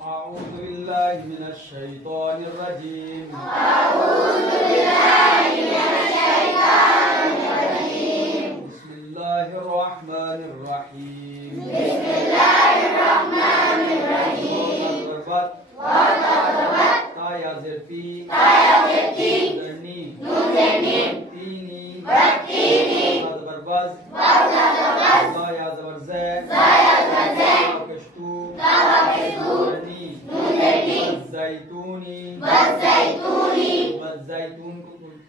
أعوذ بالله من الشيطان الرجيم بسم الله الرحمن الرحيم تايا زرتي زرني تيني بربز زايا زبرزة كشتو زرني والزيتون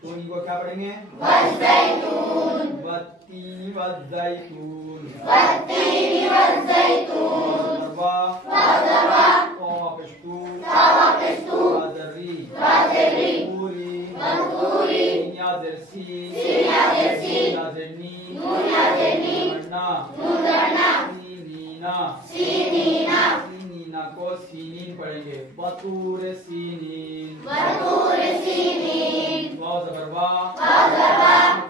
तूनी को क्या पढ़ेंगे? والزيتون والتين والزيتون وقشتو والطوري يازرسي يازرني सीनीना को सीनीन पढ़ेंगे बतूर सीनीन वाव ज़बर वा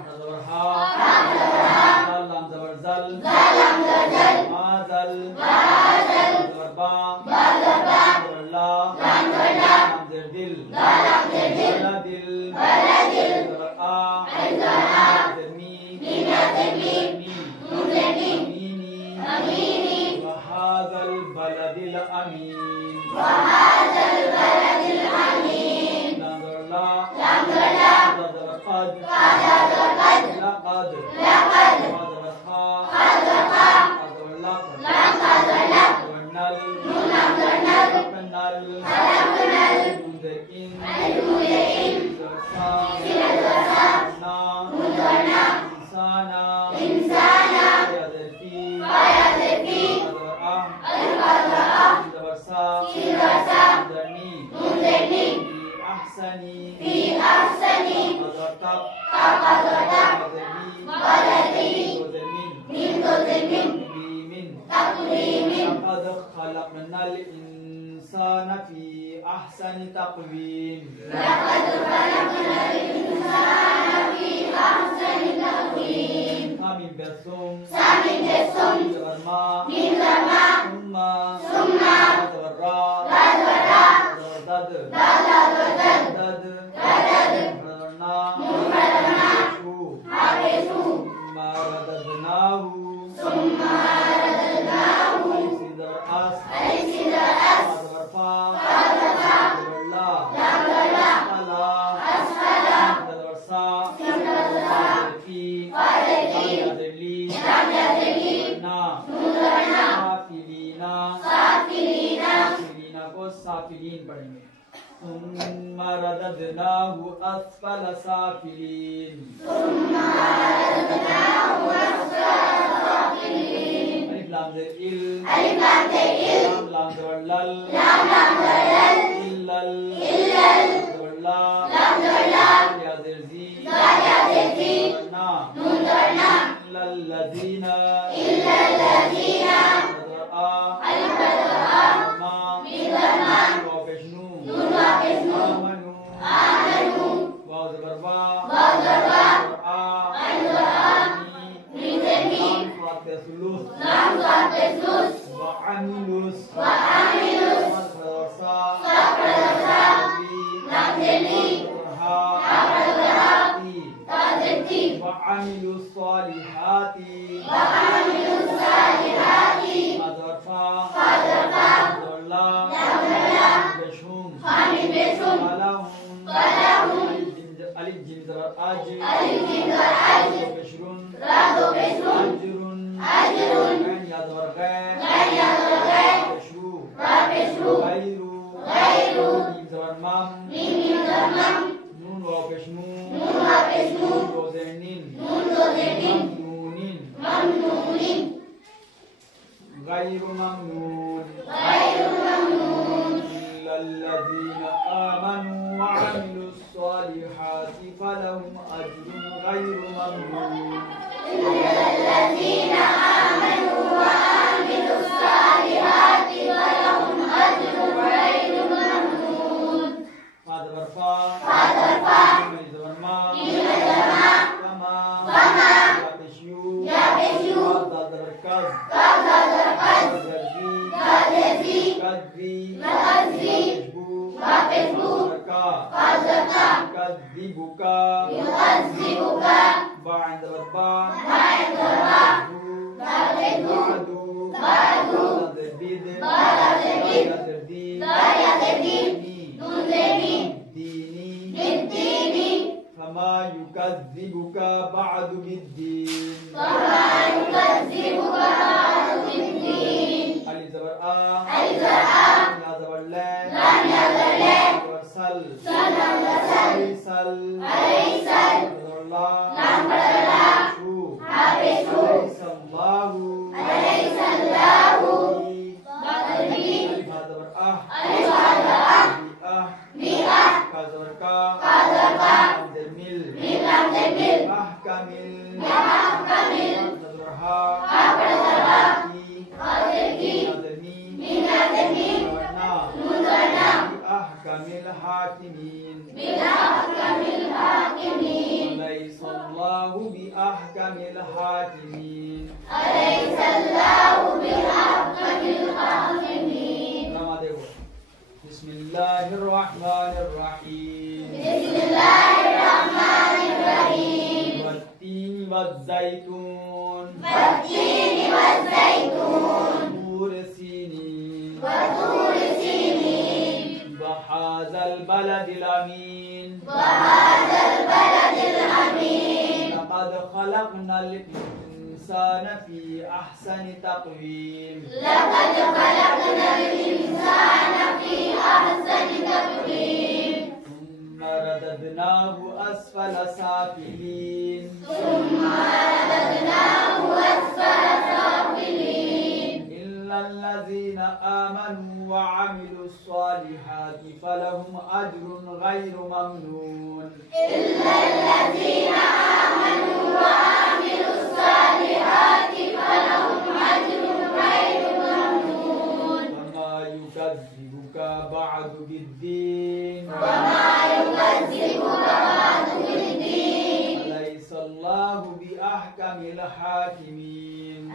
ज़बर हा लाम ज़बर ज़ल माज़ल ज़बर बा ज़बर ला लाम ज़र दिल ज़बर आ ज़र मी वहाज़ल बलदिल अमीन खलक़नल इंसान फी अहसनि तक़वीम सामिन बेसुम ज़बरमा सुम्मा ज़बरा दद ज़बरना शू मरदनाहु साफिलीन पढ़ेंगे सुम्मा रददनाहु अस्फल साफिलीन अलिफ लाम ज़ेर इल लाम ज़बर लल इल्लल ज़बर ला या ज़ेर ज़ी ना इल्लल्लज़ीना ज़बर आ وعملوا الصالحات غير ممنون إلا الذين آمنوا وعملوا الصالحات فلهم أجر غير ممنون إلا الذين آمنوا وعملوا الصالحات فلهم أجر غير ممنون فاذا برفا يغذي Facebook يكذبك با عند البا بعد البيد ديني فما يكذبك بعد بالدين ألف زبر آ يا زبر لا سل أليس الله شو أليس الله ألف زبر بأه كا زبر كا ميل أحكمل زبر ها بأحكم الحاكمين أليس الله بأحكم الحاكمين بسم الله الرحمن الرحيم والتين والزيتون طور سينين وهذا البلد الأمين لقد خلقنا الإنسان في أحسن تقويم ثم رددناه أسفل سافلين إلا الذين آمنوا وعملوا الصالحات فلهم أجر غير ممنون وما يكذبك بعد بالدين أليس الله بأحكم الحاكمين